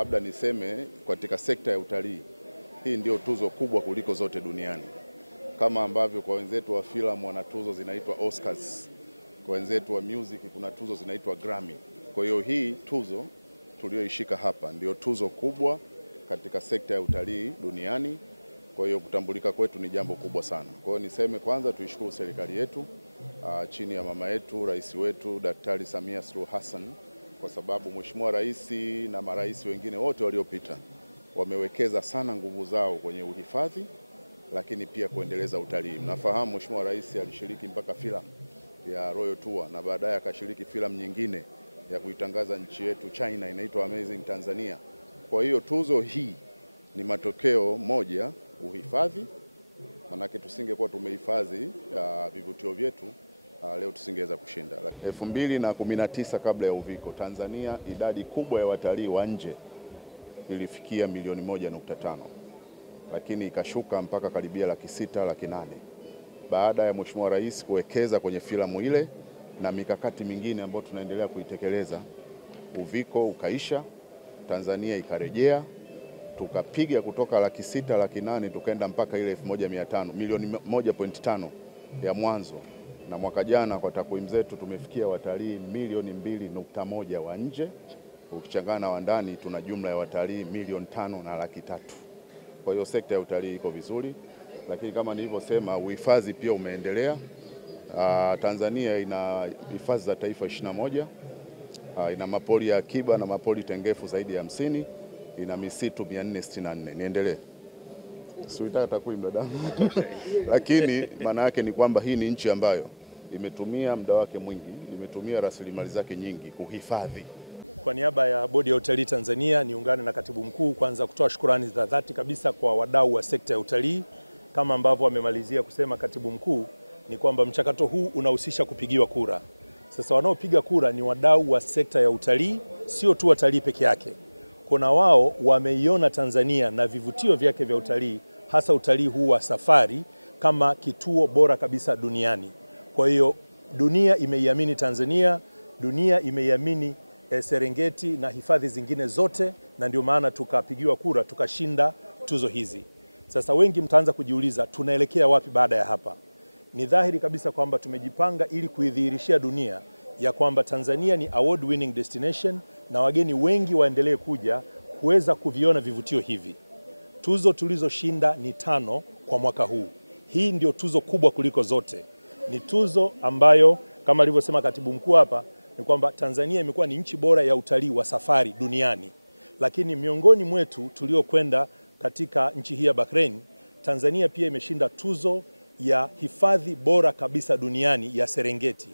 labda niseme katika sekta ya utalii, hii ndio tuzo kubwa kuliko zote duniani. Kama ambavyo kwa wenzetu wa filamu wana tuzo zinaitwa Oscars, kwa wenzetu wa music kuna tuzo zinaitwa Grammy. Kwa hiyo hii tuzo tulioishika hapa ndio tuzo kubwa katika sekta ya utalii duniani. Kwa hiyo kutambulika kwetu ni jambo kubwa sana. Kwa hiyo niseme kwanza tuishukuru serikali yetu chini ya mama yetu, rais wetu Daktari Samia Suluhu Hassan, kwa sababu Mheshimiwa Rais na marais wengine wote waliopita wamewekeza sana nguvu zao kwenye uhifadhi, lakini pia kuendeleza utalii. Mnafahamu Mheshimiwa Rais alishiriki mpaka filamu ya Royal Tour na baadaye akashiriki filamu nyingine ya kuitangaza nchi yetu China inaitwa Amazing Tanzania. Kwa hiyo tuzo hii ni matokeo moja, uhifadhi, manake tusingekuwa tumehifadhi vivutio vyetu leo tusingeweza kushinda. 2019 kabla ya uviko, Tanzania idadi kubwa ya watalii wa nje ilifikia milioni 1.5, lakini ikashuka mpaka karibia 600,000, 800,000 baada ya Mheshimiwa Rais kuwekeza kwenye filamu ile na mikakati mingine ambayo tunaendelea kuitekeleza. Uviko ukaisha, Tanzania ikarejea, tukapiga kutoka 600,000, 800,000 tukaenda mpaka ile 1.5 milioni 1.5 ya mwanzo, na mwaka jana kwa takwimu zetu tumefikia watalii milioni 2.1 wa nje. Ukichangana wa ndani tuna jumla ya watalii milioni 5.3. Kwa hiyo sekta ya utalii iko vizuri, lakini kama nilivyosema uhifadhi pia umeendelea. Tanzania ina hifadhi za taifa 21, ina mapori ya akiba na mapori tengefu zaidi ya 50, ina misitu 464. Niendelee? Siwitaka takwimu dadangu. Lakini maana yake ni kwamba hii ni nchi ambayo imetumia muda wake mwingi, imetumia rasilimali zake nyingi kuhifadhi. Kwa niaba ya Bodi ya Utalii Tanzania niungane na Katibu Mkuu kwanza kutoa shukrani za dhati kabisa kwa wadau wa sekta ya utalii. Kama ambavyo amemalizia kusema Katibu Mkuu, ni kwamba mchakato huu unahusisha kupigiwa kura. Sasa wanaopiga kura ni wadau wa sekta ya utalii, sio tu watalii peke yake. Kuna wao wameiona Tanzania na vivutio vyake vya utalii, hasa utalii huu wa safari, kama kituo bora kabisa duniani. Kwa hiyo dunia imeiamini Tanzania, dunia imeiamini Serengeti na hifadhi zingine zote, na ndio maana tukapigiwa kura tukashinda tuzo hizi. Sasa wengi mtaanza kujiuliza tunaelekea wapi baada ya hapa. Ni dhahiri kabisa kwamba tumejipanga ili kuidhihirishia dunia ya kwamba Tanzania ni award winning destination na wageni wengi waendelee kuja kuweza kuviona vivutio hivi. Tuzo tulizoshinda ni 5 kwa mwaka huu. Hii ndio tuzo kubwa kuliko zote. Ni tuzo ambayo kama alivyosema Katibu Mkuu hapa ni kwamba Tanzania imekuwa ni nchi bora ya utalii wa safari duniani. Lakini miongoni mwetu tuliokwenda katika nchi hii ya Bahrain, Tanzania pia imeshinda tuzo ya hifadhi bora kabisa duniani ya Serengeti.